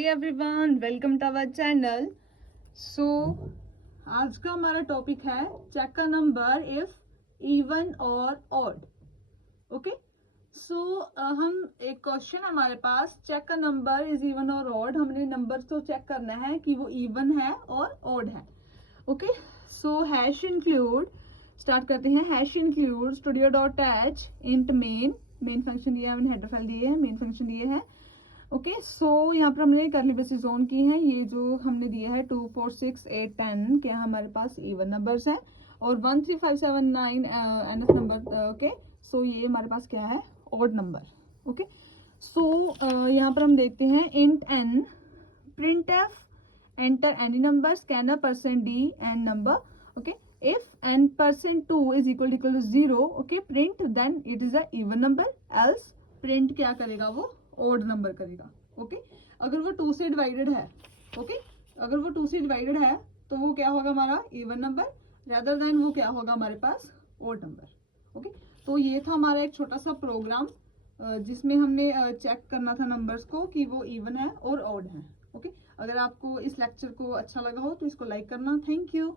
Everyone, welcome to our channel. So आज का हमारा टॉपिक है चेक का number if even or odd. Okay, so हम एक क्वेश्चन हमारे पास, चेक का number is even or odd. हमने नंबर तो चेक करना है कि वो इवन है और ऑड है। Okay, so hash include, start करते हैं। Hash include studio dot h int main function दिया है, हेडर फाइल दिए है, मेन फंक्शन दिए है। ओके, सो यहाँ पर हमने कर्ली ब्रेसेस ऑन की हैं। ये जो हमने दिया है 2 4 6 8 10 क्या हमारे पास इवन नंबर्स हैं और 1 3 5 7 9 एनएफ नंबर। ओके, सो ये हमारे पास क्या है, ऑड नंबर। ओके, सो यहाँ पर हम देखते हैं int n, print f, enter any number, scanner %d and number. Okay, if n %2 is equal to 0, okay, print then it is a even number, else print क्या करेगा, वो ऑड नंबर करेगा। Okay, अगर वो 2 से डिवाइडेड है, okay, अगर वो 2 से डिवाइडेड है तो वो क्या होगा, हमारा इवन नंबर, रेदर देन वो क्या होगा हमारे पास, ऑड नंबर। ओके, तो ये था हमारा एक छोटा सा प्रोग्राम जिसमें हमने चेक करना था नंबर्स को कि वो इवन है और ऑड है। ओके, अगर आपको इस लेक्चर को अच्छा लगा हो तो इसको लाइक करना। Thank you.